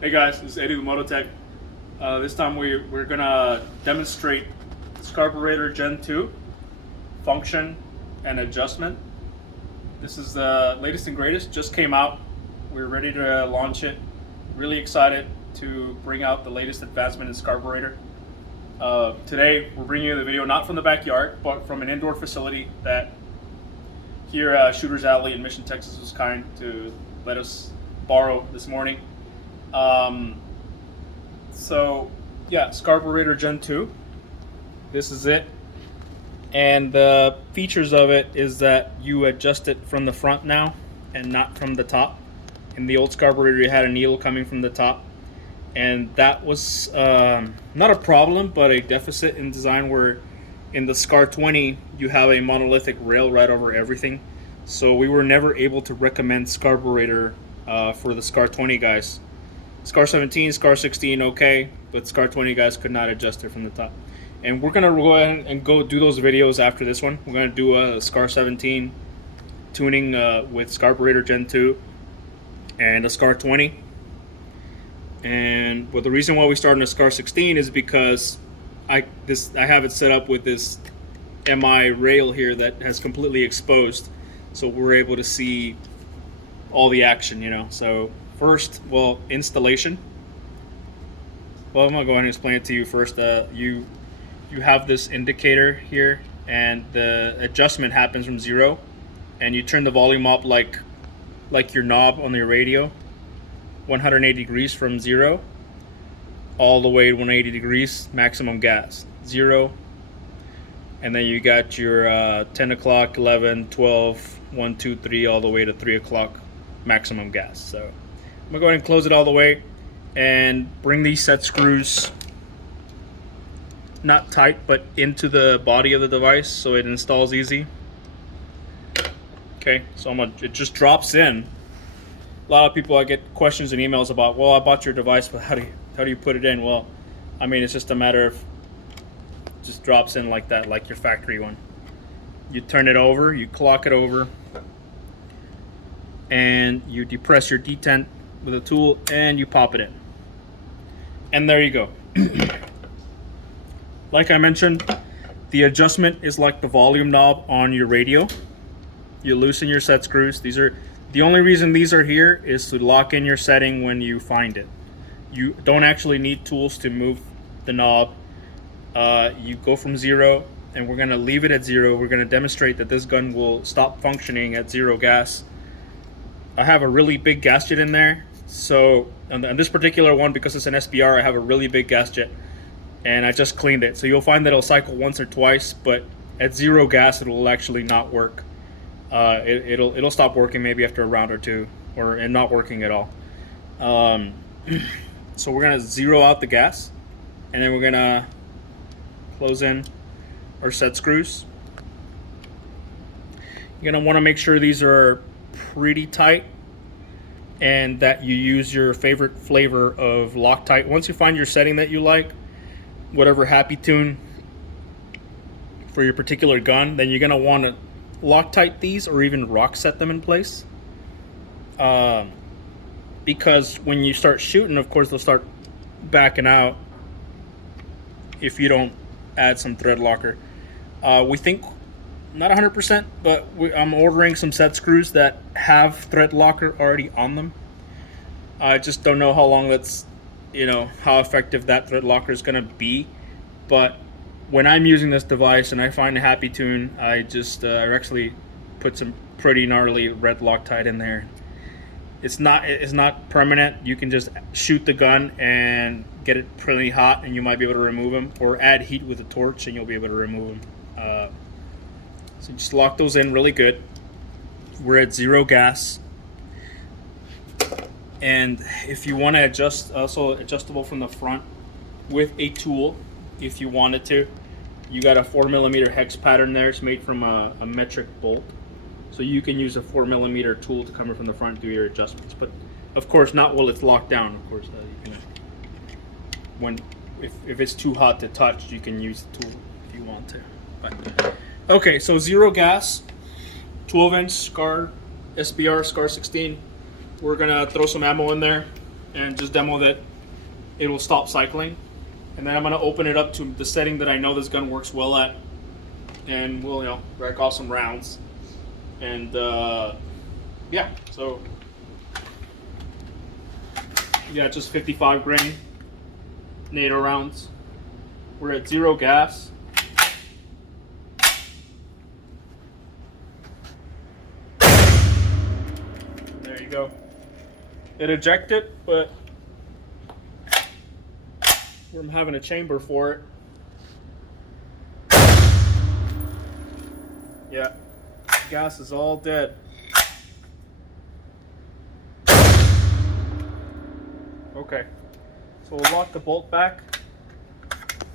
Hey guys, this is Eddie with Mototech. This time we're gonna demonstrate SCARburator Gen2 function and adjustment. This is the latest and greatest, just came out. We're ready to launch it. Really excited to bring out the latest advancement in SCARburator. Today we're bringing you the video not from the backyard, but from an indoor facility that here Shooter's Alley in Mission, Texas was kind to let us borrow this morning. So yeah, SCARburator Gen2, this is it, and the features of it is that you adjust it from the front now and not from the top. In the old SCARburator you had a needle coming from the top, and that was not a problem but a deficit in design, where in the SCAR20 you have a monolithic rail right over everything. So we were never able to recommend SCARburator for the SCAR20 guys. SCAR17, SCAR16, okay, but SCAR20 guys could not adjust it from the top. And we're gonna go ahead and go do those videos after this one. We're gonna do a SCAR17 tuning with SCARburator Gen2 and a SCAR20. And well, the reason why we started a SCAR16 is because I have it set up with this MI rail here that has completely exposed, so we're able to see all the action, you know. So first, well, installation. Well, I'm gonna go ahead and explain it to you first. You have this indicator here, and the adjustment happens from 0, and you turn the volume up like your knob on your radio, 180 degrees from 0 all the way to 180 degrees, maximum gas, 0. And then you got your 10 o'clock, 11, 12, 1, 2, 3, all the way to 3 o'clock, maximum gas. So I'm gonna go ahead and close it all the way and bring these set screws not tight but into the body of the device so it installs easy. Okay, so it just drops in. A lot of people, I get questions and emails about, well, I bought your device, but how do you put it in? Well, I mean, it's just a matter of just drops in like that, like your factory one. You turn it over, you clock it over, and you depress your detent with a tool and you pop it in, and there you go. Like I mentioned, the adjustment is like the volume knob on your radio. You loosen your set screws. These are the only reason these are here is to lock in your setting when you find it. You don't actually need tools to move the knob. You go from 0, and we're going to leave it at 0. We're going to demonstrate that this gun will stop functioning at 0 gas. I have a really big gas jet in there, so on this particular one, because it's an SBR, I have a really big gas jet, and I just cleaned it. So you'll find that it'll cycle once or twice, but at 0 gas it will actually not work. It'll stop working maybe after a round or two, and not working at all. So we're gonna 0 out the gas, and then we're gonna close in our set screws. You're gonna want to make sure these are pretty tight, and that you use your favorite flavor of Loctite. Once you find your setting that you like, whatever happy tune for your particular gun, then you're gonna want to Loctite these, or even rock set them in place, because when you start shooting, of course, they'll start backing out if you don't add some thread locker. We think not 100%, but I'm ordering some set screws that have thread locker already on them. I just don't know how long that's, how effective that thread locker is going to be. But when I'm using this device and I find a happy tune, I just actually put some pretty gnarly red Loctite in there. It's not permanent. You can just shoot the gun and get it pretty hot, and you might be able to remove them, or add heat with a torch and you'll be able to remove them. So just lock those in really good. We're at 0 gas, and if you want to adjust, also adjustable from the front with a tool if you wanted to. You got a 4mm hex pattern there. It's made from a metric bolt, so you can use a 4mm tool to come in from the front and do your adjustments. But of course not while it's locked down. Of course, you can, if it's too hot to touch, you can use the tool if you want to. But okay, so 0 gas, 12-inch SBR SCAR-16. We're gonna throw some ammo in there. and just demo that it will stop cycling. And then I'm going to open it up to the setting that I know this gun works well at, and we'll, you know, rack off some rounds. And yeah, so yeah, just 55 grain NATO rounds. We're at 0 gas. There you go. It ejected, but I'm having a chamber for it. Yeah, gas is all dead. Okay, so we'll lock the bolt back.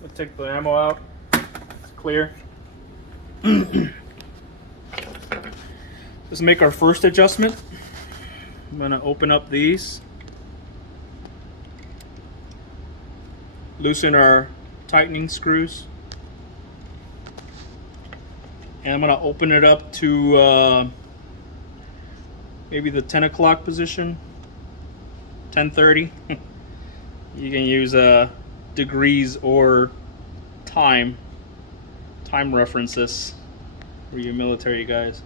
We'll take the ammo out. It's clear. Let's make our first adjustment. I'm gonna open up these, loosen our tightening screws, and I'm gonna open it up to maybe the 10 o'clock position, 10:30. You can use degrees or time references for you military guys.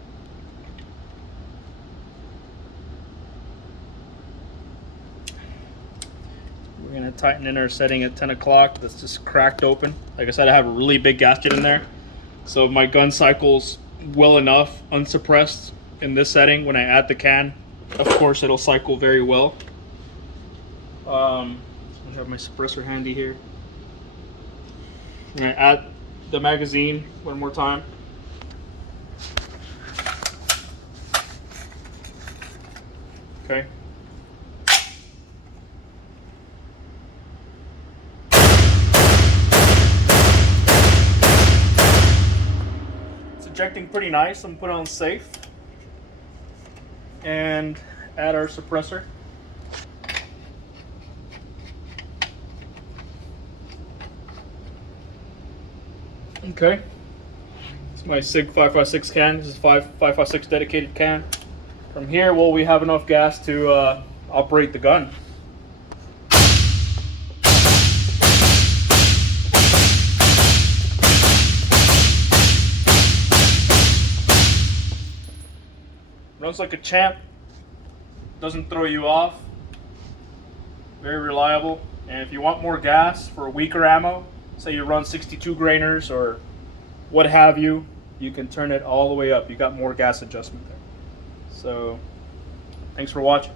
We're gonna tighten in our setting at 10 o'clock. That's just cracked open. Like I said, I have a really big gasket in there, so my gun cycles well enough unsuppressed in this setting. When I add the can, of course it'll cycle very well. I have my suppressor handy here. I'm gonna add the magazine one more time. Okay. It's ejecting pretty nice. I'm gonna put it on safe and add our suppressor. Okay, it's my SIG 5.56 can. This is 5.56 dedicated can. From here, will we have enough gas to operate the gun? Runs like a champ. Doesn't throw you off. Very reliable. And if you want more gas for a weaker ammo, say you run 62 grainers or what have you, you can turn it all the way up. You got more gas adjustment there. So, thanks for watching.